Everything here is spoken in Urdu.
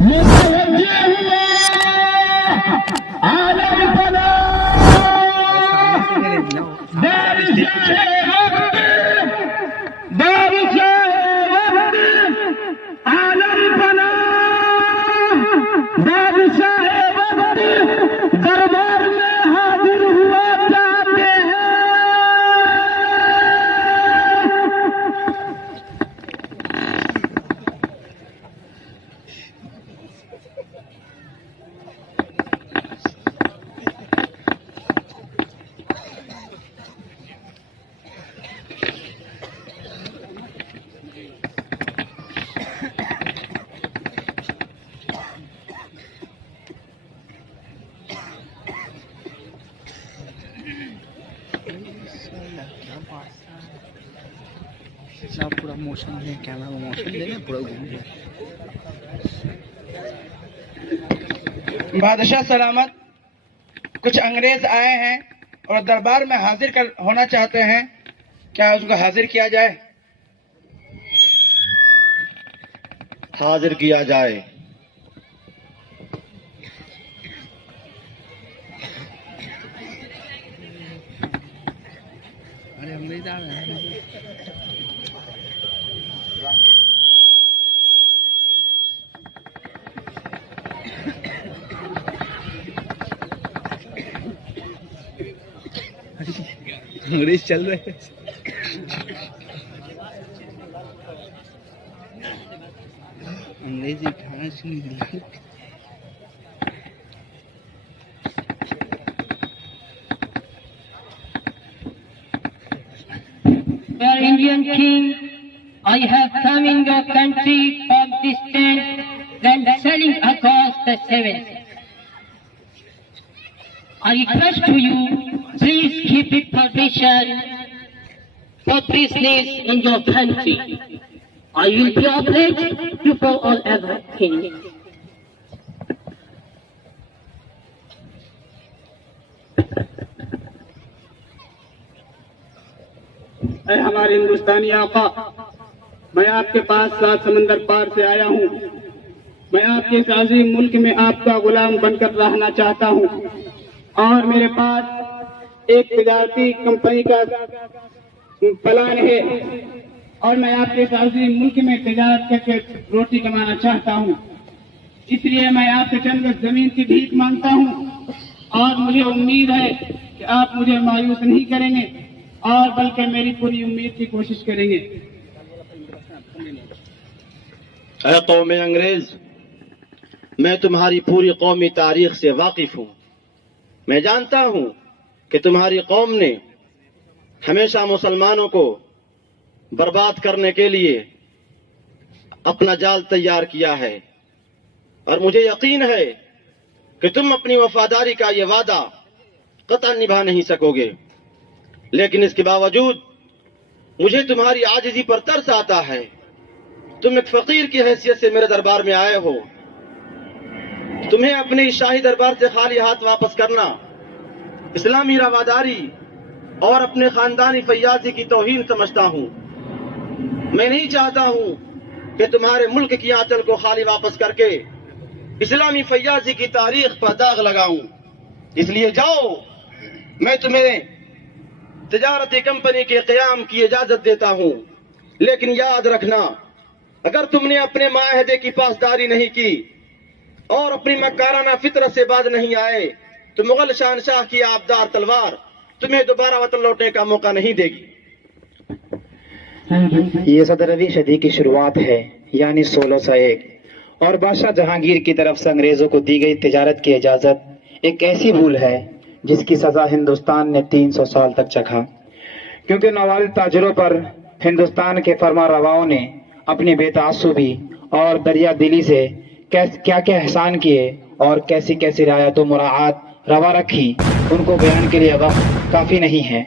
متوجہ ہوا عالم فنا بادشاہ وقت عالم فنا بادشاہ وقت دربار میں حاضر ہوا چاہتے ہیں. پورا موشن ہے کیمرہ میں موشن دے نا پورا گھوم گیا. بادشاہ سلامت کچھ انگریز آئے ہیں اور دربار میں حاضر ہونا چاہتے ہیں. کیا اس کو حاضر کیا جائے؟ حاضر کیا جائے. ارے انگریز آ رہے ہیں. انگریز چل رہے ہیں. انگریزی کھانا سن دیا. Dear Indian King, I have come in your country from distant and sailing across the seas. I request to you, please keep it permission for business in your country. I will be obliged before all other things. اے ہمارے ہندوستانی آقا، میں آپ کے پاس 7 سمندر پار سے آیا ہوں. میں آپ کے اس عظیم ملک میں آپ کا غلام بن کر رہنا چاہتا ہوں، اور میرے پاس ایک تجارتی کمپنی کا پلان ہے، اور میں آپ کے اس عظیم ملک میں تجارت کر کے روٹی کمانا چاہتا ہوں. اس لیے میں آپ سے چند گز زمین کی بھیک مانگتا ہوں، اور مجھے امید ہے کہ آپ مجھے مایوس نہیں کریں گے اور بلکہ میری پوری امید کی کوشش کریں گے. اے قوم انگریز، میں تمہاری پوری قومی تاریخ سے واقف ہوں. میں جانتا ہوں کہ تمہاری قوم نے ہمیشہ مسلمانوں کو برباد کرنے کے لیے اپنا جال تیار کیا ہے، اور مجھے یقین ہے کہ تم اپنی وفاداری کا یہ وعدہ قطعا نبھا نہیں سکو گے. لیکن اس کے باوجود مجھے تمہاری عاجزی پر ترس آتا ہے. تم ایک فقیر کی حیثیت سے میرے دربار میں آئے ہو. تمہیں اپنے شاہی دربار سے خالی ہاتھ واپس کرنا اسلامی رواداری اور اپنے خاندانی فیاضی کی توہین سمجھتا ہوں. میں نہیں چاہتا ہوں کہ تمہارے ملک کی آنچل کو خالی واپس کر کے اسلامی فیاضی کی تاریخ پر داغ لگاؤں. اس لیے جاؤ، میں تمہیں تجارتی کمپنی کے قیام کی اجازت دیتا ہوں. لیکن یاد رکھنا، اگر تم نے اپنے معاہدے کی پاسداری نہیں کی اور اپنی مکارانہ فطرت سے باز نہیں آئے تو مغل شہنشاہ کی آبدار تلوار تمہیں دوبارہ وطن لوٹنے کا موقع نہیں دے گی. یہ 17ویں صدی کی شروعات ہے، یعنی 1601، اور بادشاہ جہانگیر کی طرف سے انگریزوں کو دی گئی تجارت کی اجازت ایک ایسی بھول ہے جس کی سزا ہندوستان نے 300 سال تک چکھا، کیونکہ نوالد تاجروں پر ہندوستان کے فرما رواؤں نے اپنی بے تعصبی اور دریا دلی سے کیا کیا احسان کیے اور کیسی کیسی رعایت و مراعات روا رکھی، ان کو بیان کے لیے وقت کافی نہیں ہے.